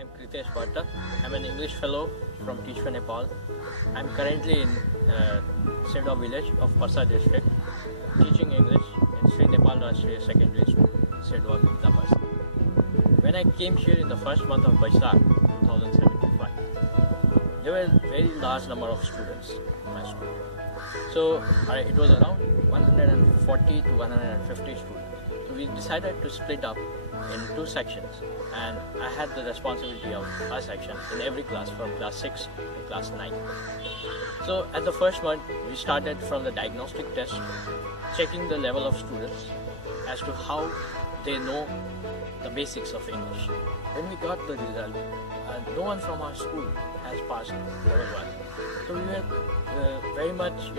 I'm Pritesh Bhatta. I'm an English fellow from Teach for Nepal. I'm currently in Sedwa village of Parsa district, teaching English in Sri Nepal Rashtriya Secondary School, Sedwa Bigla Parsa. When I came here in the first month of Baisakh 2075, there were a very large number of students in my school. So it was around 140 to 150 students. So we decided to split up in two sections, and I had the responsibility of a section in every class from class 6 to class 9. So at the first month, we started from the diagnostic test, checking the level of students as to how they know the basics of English. When we got the result, no one from our school has passed level 1. So we were very much,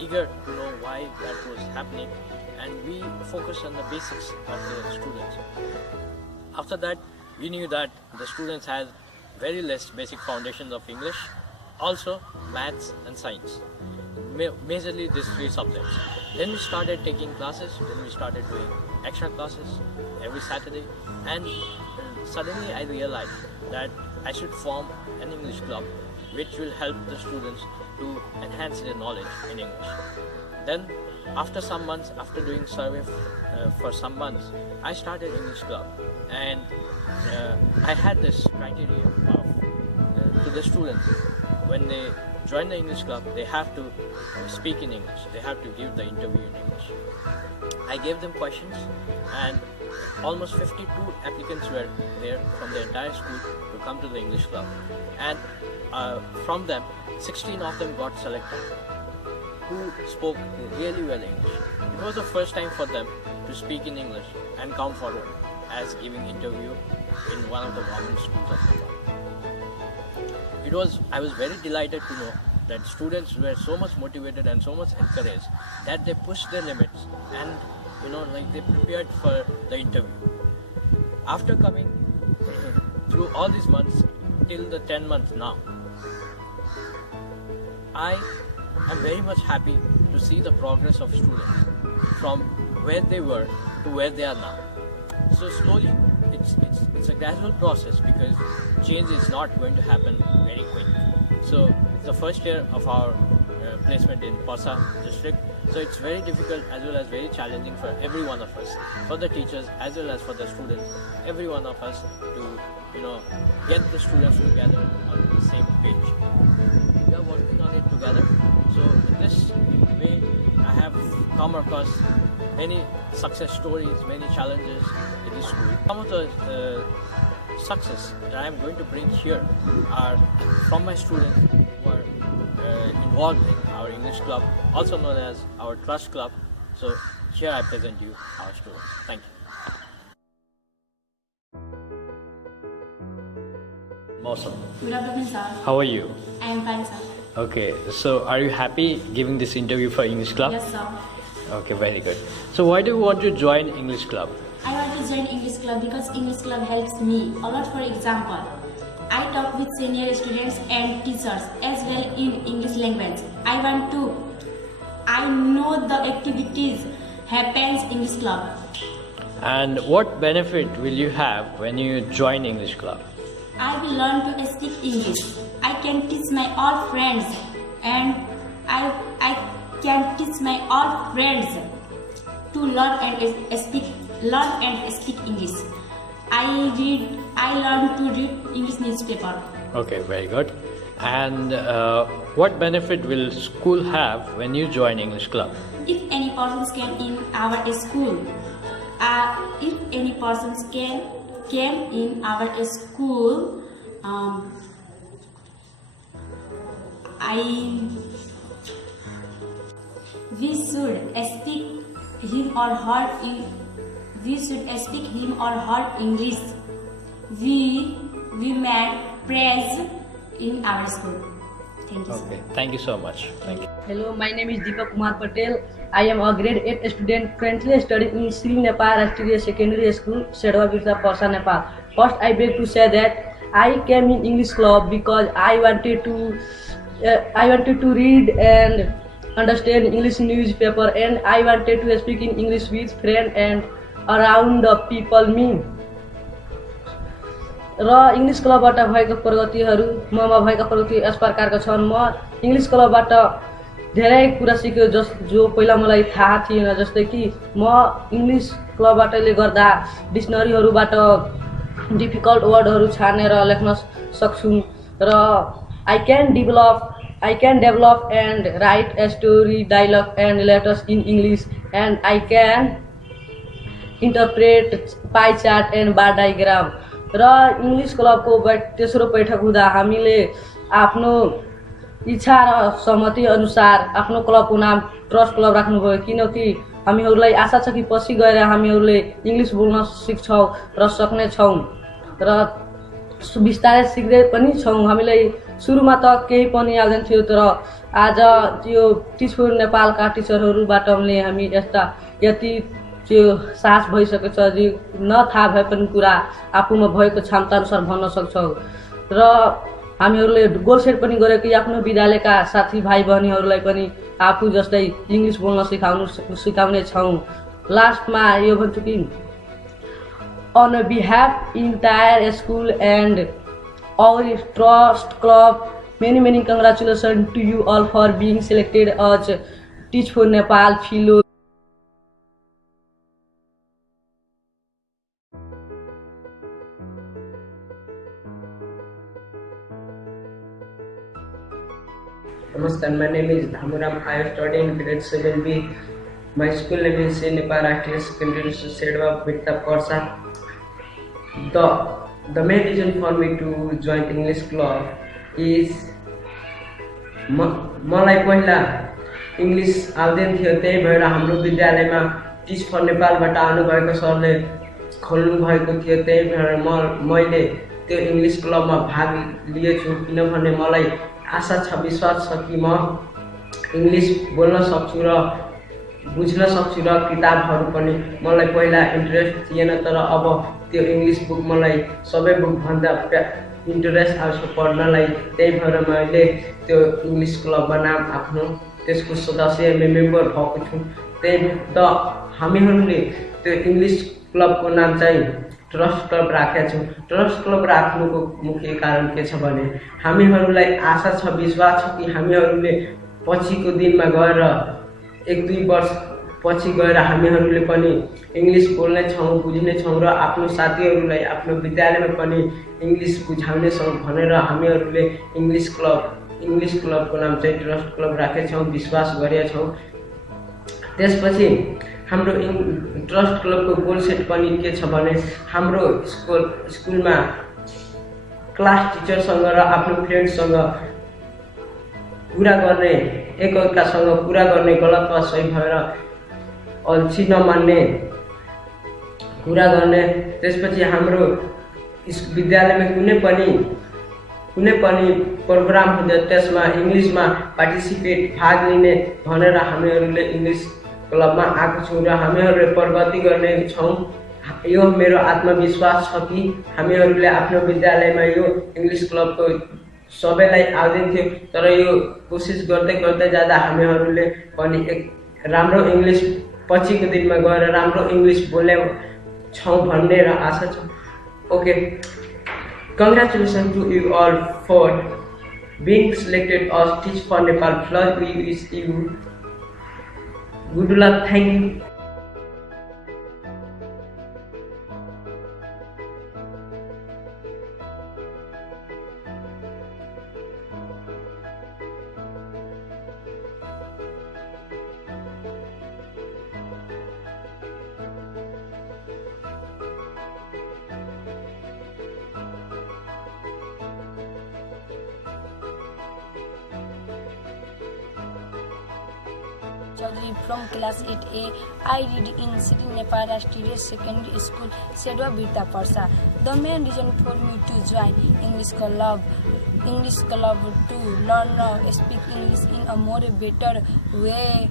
eager to know why that was happening, and we focused on the basics of the students. After that, we knew that the students had very less basic foundations of English, also maths and science, majorly these three subjects. Then we started taking classes, then we started doing extra classes every Saturday, and suddenly I realized that I should form an English club which will help the students to enhance their knowledge in English. Then after some months, after doing survey for some months, I started English club, and I had this criteria of to the students, when they join the English club, they have to speak in English, they have to give the interview in English. I gave them questions, and almost 52 applicants were there from the entire school to come to the English club, and from them 16 of them got selected who spoke really well English. It was the first time for them to speak in English and come forward as giving interview in one of the government schools of Nepal. I was very delighted to know that students were so much motivated and so much encouraged that they pushed their limits, and they prepared for the interview. After coming through all these months till the 10th month now, I am very much happy to see the progress of students from where they were to where they are now. So slowly, it's a gradual process, because change is not going to happen very quick. So it's the first year of our placement in Parsa district. So it's very difficult as well as very challenging for every one of us, for the teachers as well as for the students, every one of us to get the students together on the same page. We are working on it together. So in this way, I have come across many success stories, many challenges in this school. Some of the success that I am going to bring here are from my students who are involved in our English club, also known as our Trust Club. So here I present you our students. Thank you. Awesome. Good afternoon, sir. How are you? I am fine, sir. Okay, so are you happy giving this interview for English Club? Yes, sir. Okay, very good. So why do you want to join English Club? I want to join English Club because English Club helps me a lot. For example, I talk with senior students and teachers as well in English language. I know the activities happens in English Club. And what benefit will you have when you join English Club? I will learn to speak English. I can teach my all friends, and I can teach my all friends to learn and speak English. I learn to read English newspaper. Okay, very good. And what benefit will school have when you join English Club? If any persons came in our school, came in our school, we should speak him or her English. We made praise in our school. Thank you. Okay, thank you so much. Thank you. Hello, my name is Deepak Kumar Patel. I am a grade 8 student currently studying in Sri Nepal Rashtriya Secondary School, Sedwa Bigla Parsa, Nepal. First, I beg to say that I came in English club because I wanted to read and understand English newspaper, and I wanted to speak in English with friends and around the people me. र English क्लबबाट भएको प्रगतिहरू mama भएका प्रगति yes प्रकारका छन्। म English क्लबबाट धेरै कुरा सिक्यो जो पहिला मलाई थाहा थिएन। जस्तै कि म इङ्ग्लिस क्लबबाटले गर्दा डिक्सनरीहरूबाट डिफिकल्ट वर्डहरू छानेर लेख्न सक्छु र I can develop and write a story, dialogue and letters in English, and I can interpret pie chart and bar diagram. र इङ्ग्लिस क्लबको तेस्रो बैठक हुँदा हामीले आफ्नो इच्छा र सहमति अनुसार आफ्नो क्लबको नाम ट्रस्ट क्लब राख्नुभयो, किनकि हामीहरूलाई आशा छ कि पछि गएर हामीहरूले इङ्ग्लिस बोल्न सिक्छौँ र सक्नेछौँ र बिस्तारै सिक्दै पनि छौँ। हामीलाई सुरुमा त केही पनि आउँदैन थियो, तर आज यो टिच फर नेपालका टिचरहरूबाट हामी यति त्यो साहस भइसकेको छ जो नथाहा भए पनि कुरा आफूमा भएको क्षमता अनुसार भन्न सक्छौँ। र हामीहरूले गोल सेट पनि गर्यो कि आफ्नो विद्यालयका साथी भाइ बहिनीहरूलाई पनि आफू जस्तै इङ्ग्लिस बोल्न सिकाउने छौँ। लास्टमा यो भन्छु कि on behalf entire school and our trust club, many congratulations to you all for being selected as Teach for Nepal Fellow. Namaskar, my name is Dhamuram. I am studying grade 7B. My school name is Nepal Rashtriya Secondary School, Sedwa, Birta Parsa. The main reason for me to join English club is मलाई पहिला English आउँदैन थियो, त्यही भएर हाम्रो विद्यालयमा teach फर नेपालबाट आउनुभएको सरले खोल्नु भएको थियो। त्यही भएर मैले त्यो इङ्ग्लिस क्लबमा भाग लिएछु, किनभने मलाई आशा छ, विश्वास छ कि म इङ्ग्लिस बोल्न सक्छु र बुझ्न सक्छु र किताबहरू पनि मलाई पहिला इन्ट्रेस्ट थिएन, तर अब त्यो इङ्ग्लिस बुक मलाई सबै बुकभन्दा इन्ट्रेस्ट आउँछ पढ्नलाई। त्यही भएर मैले त्यो इङ्ग्लिस क्लबमा नाम आफ्नो त्यसको सदस्य मेम्बर भएको छु। त्यही त हामीहरूले त्यो इङ्ग्लिस क्लबको नाम चाहिँ ट्रस्ट क्लब राखेका छौँ। ट्रस्ट क्लब राख्नुको मुख्य कारण के छ भने हामीहरूलाई आशा छ, विश्वास छ कि हामीहरूले पछिको दिनमा गएर 1-2 वर्ष पछि गएर हामीहरूले पनि इङ्ग्लिस बोल्ने छौँ, बुझ्ने छौँ र आफ्नो साथीहरूलाई आफ्नो विद्यालयमा पनि इङ्ग्लिस बुझाउने छौँ भनेर हामीहरूले इङ्ग्लिस क्लबको नाम चाहिँ ट्रस्ट क्लब राखेका छौँ, विश्वास गरेका छौँ। त्यसपछि हाम्रो ट्रस्ट क्लबको गोल सेट पनि के छ भने हाम्रो स्कुलमा क्लास टिचरसँग र आफ्नो फ्रेन्डसँग कुरा गर्ने, एकअर्कासँग कुरा गर्ने, गलत वा सही भएर अल्छी नमान्ने कुरा गर्ने। त्यसपछि हाम्रो विद्यालयमा कुनै पनि प्रोग्राम हुन्छ त्यसमा इङ्ग्लिसमा पार्टिसिपेट भाग लिने भनेर हामीहरूले इङ्ग्लिस क्लबमा आएको छौँ र हामीहरूले प्रगति गर्ने छौँ। यो मेरो आत्मविश्वास छ कि हामीहरूले आफ्नो विद्यालयमा यो इङ्ग्लिस क्लबको सबैलाई आउँदैन थियो, तर यो कोसिस गर्दै जाँदा हामीहरूले पनि एक राम्रो इङ्ग्लिस पछिको दिनमा गएर राम्रो इङ्ग्लिस बोल्ने छौँ भन्ने र आशा छ। Okay, congratulations to you all for being selected as Teach for Nepal Fellow. We wish you good luck. Thank you. Chaudhary from class 8A. I read in Sri Nepal Rashtriya Secondary School, Sedwa, Birta Parsa. The main reason for me to join English club to learn speak English in a more better way.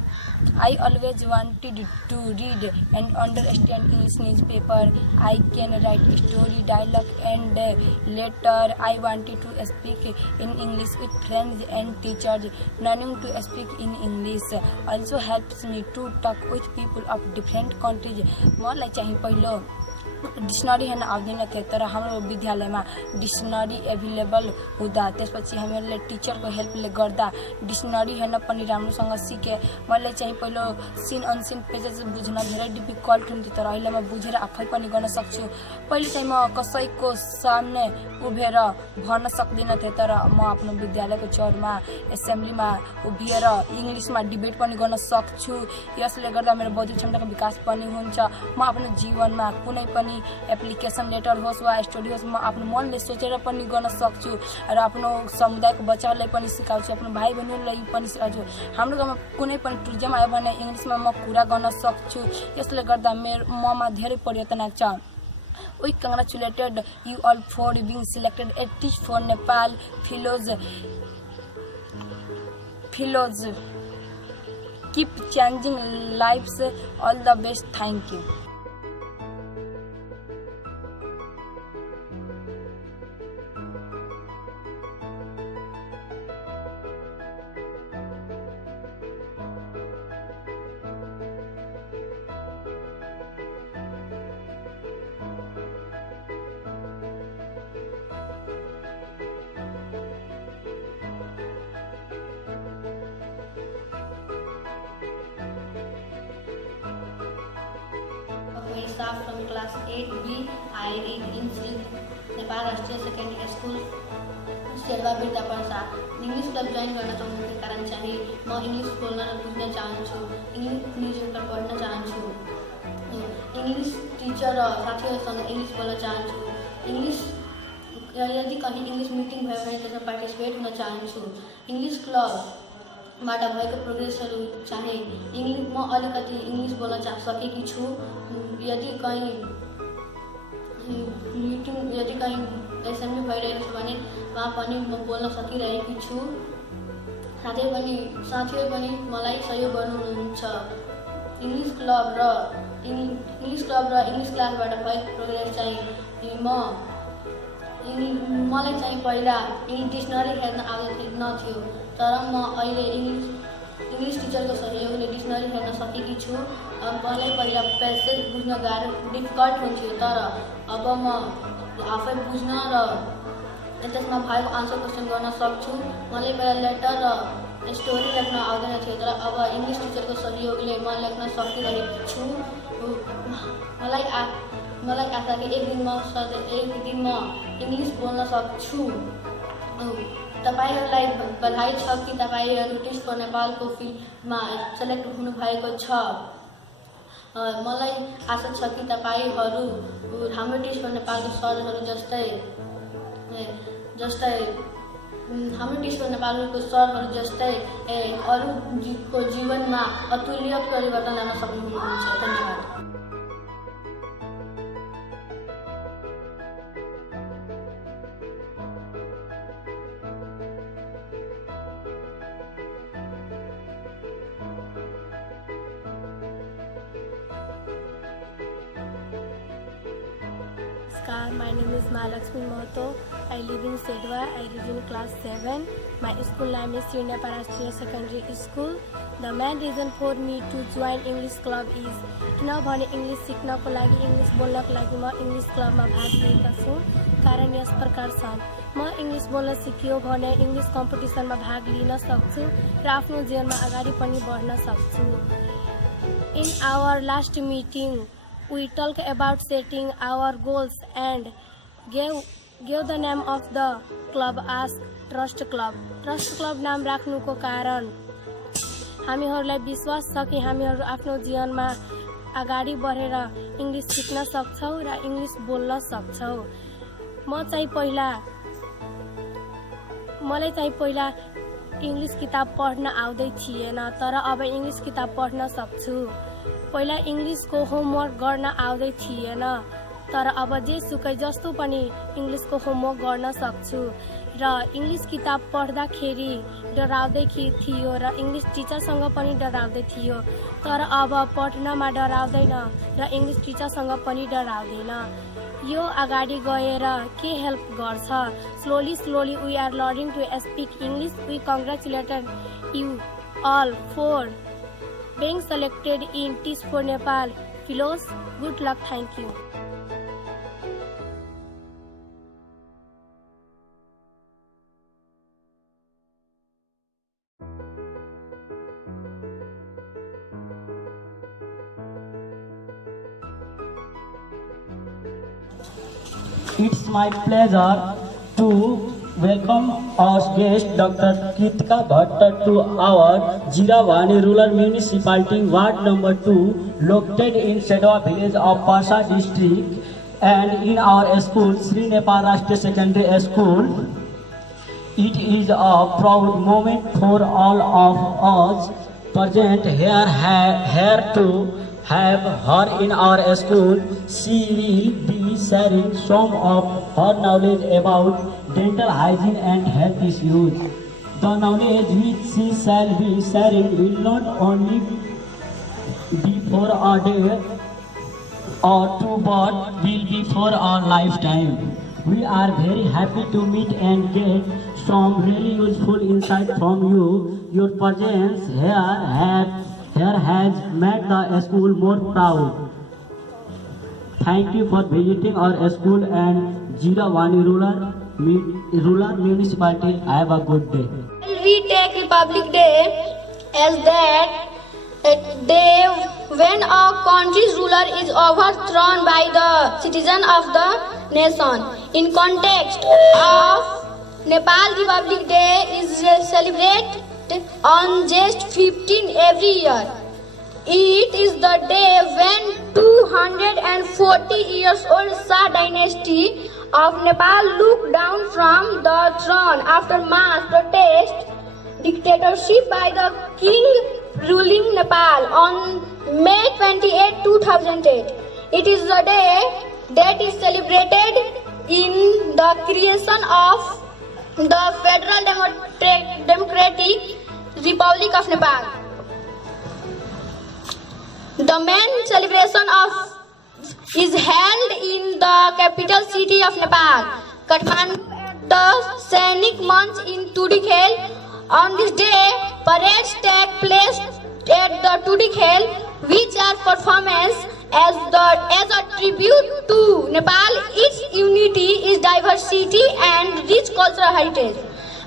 I always wanted to read and understand English newspaper. I can write story, dialogue and letter. I wanted to speak in English with friends and teachers. Learning to speak in English also helps me to talk with people of different countries. मलाई चाहिँ पहिलो dictionary हेर्न आउँदैन थियो तर हाम्रो विद्यालयमा dictionary available हुँदा त्यसपछि हामीहरूले टिचरको हेल्पले गर्दा डिक्सनरी हेर्न पनि राम्रोसँग सिकेँ। मैले चाहिँ पहिलो सिन अनसिन पेजेस बुझ्न धेरै डिफिकल्ट हुन्थ्यो तर अहिले म बुझेर आफै पनि गर्न सक्छु। पहिले चाहिँ म कसैको सामने उभिएर भन्न सक्दिनँ थिएँ तर म आफ्नो विद्यालयको चौरमा एसेम्ब्लीमा उभिएर इङ्ग्लिसमा डिबेट पनि गर्न सक्छु। यसले गर्दा मेरो बौद्धिक क्षमताको विकास पनि हुन्छ। म आफ्नो जीवनमा कुनै पनि एप्लिकेसन लेटर होस् वा स्टडी होस् म आफ्नो मनले सोचेर पनि गर्न सक्छु र आफ्नो समुदायको बच्चाहरूलाई पनि सिकाउँछु, आफ्नो भाइ बहिनीहरूलाई पनि सिकाउँछु। हाम्रो गाउँमा कुनै पनि टुरिज्म आयो भने इङ्ग्लिसमा म कुरा गर्न सक्छु। यसले गर्दा ममा धेरै परिवर्तन आएको छ। We congratulated you all for being selected at Teach for Nepal Fellows. Keep changing lives. All the best. Thank you. Staff from class 8B. I read in Sri Nepal Rashtriya Secondary School, शेरवा बिरता Parsa. English club join गर्न चाहनुको कारण चाहिँ म English बोल्न र बुझ्न चाहन्छु, English newspaper पढ्न चाहन्छु, इंग्लिश टिचर र साथीहरूसँग इंग्लिश बोल्न चाहन्छु, इंग्लिश यदि कहीँ इंग्लिश मिटिङ भयो भने त्यसमा पार्टिसिपेट हुन चाहन्छु। इंग्लिश क्लबबाट भएको प्रोग्रेसहरू चाहिँ म अलिकति इंग्लिश बोल्न सकेकी छु। यदि कहीँ एसेम्ब्ली भइरहेको छ भने वहाँ पनि म बोल्न सकिरहेकी छु। साथीहरू पनि मलाई सहयोग गर्नुहुन्छ। इंग्लिश क्लब र इंग्लिश क्लासबाट भएको प्रोग्रेस चाहिँ मलाई चाहिँ पहिला डिक्सनरी हेर्न आउँदैन थियो तर म अहिले इंग्लिश टिचरको सहयोगले डिक्सनरी हेर्न सकेकी छु। मलाई पहिला प्यासेज बुझ्न गाह्रो डिफिकल्ट हुन्थ्यो तर अब म आफै बुझ्न र त्यसमा भएको आन्सर क्वेसन गर्न सक्छु। मलाई पहिला लेटर र स्टोरी लेख्न आउँदैन थियो तर अब इंग्लिश टिचरको सहयोगले म लेख्न सकिरहेको छु। मलाई आशा कि एक दिन म इंग्लिश बोल्न सक्छु। तपाईहरुलाई बधाई छ कि तपाईहरु टिच फर नेपालको फिल्डमा सेलेक्ट हुनुभएको छ। मलाई आशा छ कि तपाईहरु हाम्रो टिच फर नेपालको सरहरु जस्तै अरूको जीवनमा अतुल्य परिवर्तन ल्याउन सक्नुहुन्छ। धन्यवाद। My name is Mahalakshmi Mahato. I live in Sedwa. I live in class 7. My school name is Sri Nepal Rashtriya Secondary School. The main reason for me to join English club is किनभने English सिक्नको लागि English बोल्नको लागि म English क्लबमा भाग लिएका छु। कारण yes प्रकार छन्, म इंग्लिश बोल्न सिकियो भने इंग्लिश कम्पिटिसनमा भाग लिन सक्छु र आफ्नो जीवनमा अगाडि पनि बढ्न सक्छु। In our last meeting, we talked about setting our goals and gave the name of the club as Trust Club. Trust Club नाम राख्नुको कारण हामीहरूलाई विश्वास छ कि हामीहरू आफ्नो जीवनमा अगाडि बढेर इंग्लिश सिक्न सक्छौं र इंग्लिश बोल्न सक्छौं। मलाई चाहिँ पहिला इंग्लिश किताब पढ्न आउँदै थिएन तर अब इंग्लिश किताब पढ्न सक्छु। पहिला इंग्लिशको होमवर्क गर्न आउँदै थिएन तर अब जेसुकै जस्तो पनि इंग्लिशको होमवर्क गर्न सक्छु र इंग्लिश किताब पढ्दाखेरि डराउँदै थियो र इंग्लिश टिचरसँग पनि डराउँदै थियो तर अब पढ्नमा डराउँदैन र इंग्लिश टिचरसँग पनि डराउँदैन। यो अगाडि गएर के हेल्प गर्छ। Slowly we are learning to speak English. We congratulated you all for being selected in Teach for Nepal Fellows. Good luck. Thank you. It's my pleasure to welcome our guest Dr. Kritika Bhatta to our Jiravani Rural Municipality Ward number 2 located in Sedwa village of Parsa district and in our school Sri Nepal Rashtriya Secondary School. It is a proud moment for all of us present here to have her in our school. She will be sharing some of her knowledge about dental hygiene and health issues. The knowledge which she shall be sharing will not only be for a day or two but will be for a lifetime. We are very happy to meet and get some really useful insight from you. Your presence here has made the school more proud. Thank you for visiting our school and Jiravani Rural Municipality. Have a good day. We take Republic Day as that day when a country's ruler is overthrown by the citizen of the nation. In context of Nepal, Republic Day is celebrated on just 15 every year. It is the day when 240 years old Shah dynasty of Nepal looked down from the throne after mass protest dictatorship by the king ruling Nepal on May 28, 2008. It is the day that is celebrated in the creation of the Federal Democratic Republic of Nepal. The main celebration is held in the capital city of Nepal, Kathmandu, at the scenic month in Tudikhel. On this day, parades take place at the Tudikhel, which are performance as a tribute to Nepal, its unity, its diversity and rich cultural heritage.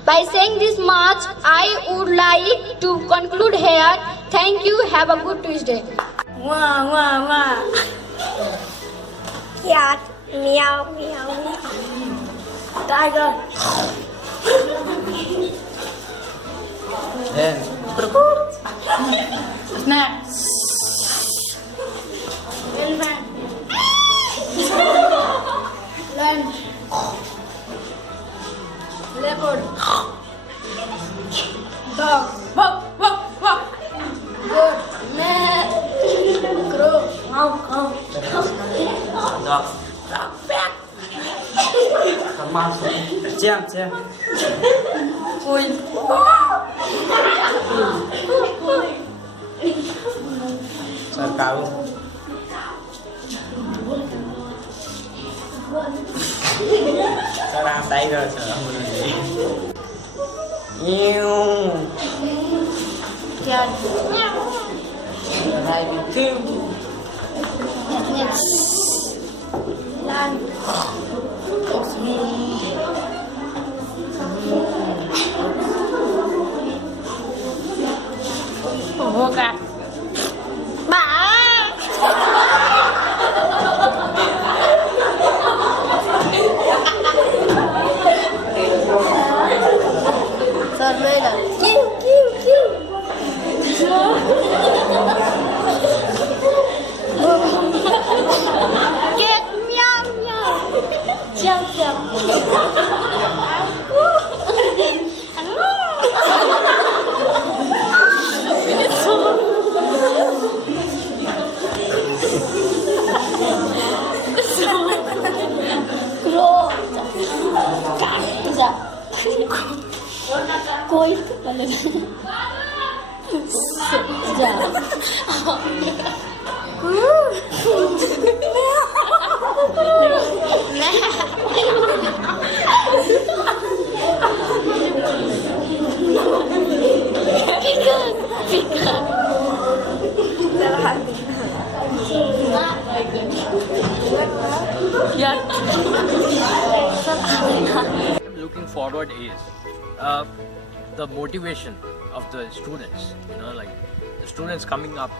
By saying this much, I would like to conclude here. Thank you. Have a good Tuesday. Wah, wah, wah. Cat, meow, meow, meow. Tiger. Snap. Elephant. Lunch. Leopard. Dog. Wop, wop, wop. Goat. Meh. Crow. Meow, meow. Dog. Pet. Jam. Sarkau. Sarang tiger Cat. Lion. Boga. Sarmela. Cat meow meow. Jump. Koi I'm looking forward is the motivation of the students, like the students coming up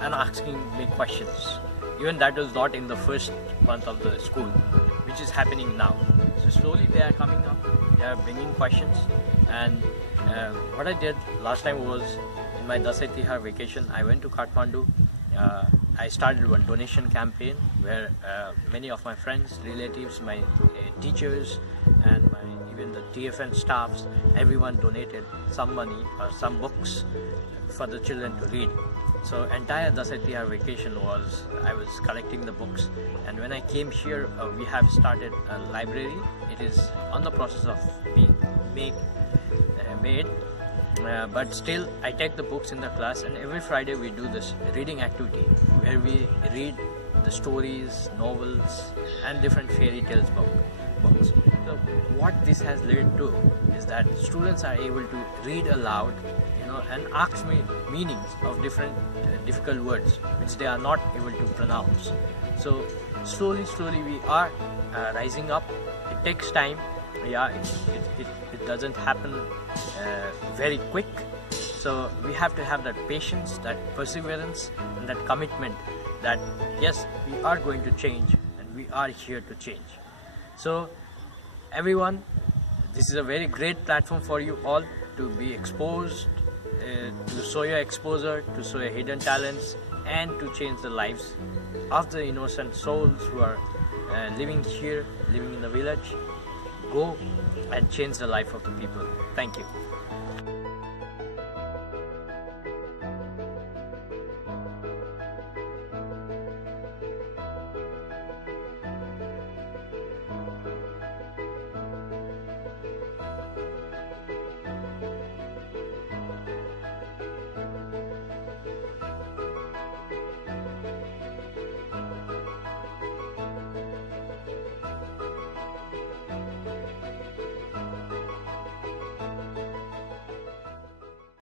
and asking me questions. Even that was not in the first month of the school, which which is happening now. So slowly they are coming up, they are bringing questions, and what I did last time was, in my Dasai Tihar vacation, I went to Kathmandu. I started one donation campaign where many of my friends, relatives, my teachers, and even the TFN staffs, everyone donated some money or some books for the children to read. So entire Dasai Tihar vacation was, I was collecting the books, and when I came here, we have started a library. It is on the process of being made, but still I take the books in the class, and every Friday we do this reading activity where we read the stories, novels, and different fairy tales books. So what this has led to is that students are able to read aloud, and ask me meanings of different difficult words which they are not able to pronounce. So slowly we are rising up. It takes time. Yeah, it doesn't happen very quick. So we have to have that patience, that perseverance, and that commitment that yes, we are going to change, and we are here to change. So everyone, this is a very great platform for you all to be exposed, to show your exposure, to show your hidden talents, and to change the lives of the innocent souls who are living here, living in the village. Go and change the life of the people. Thank you.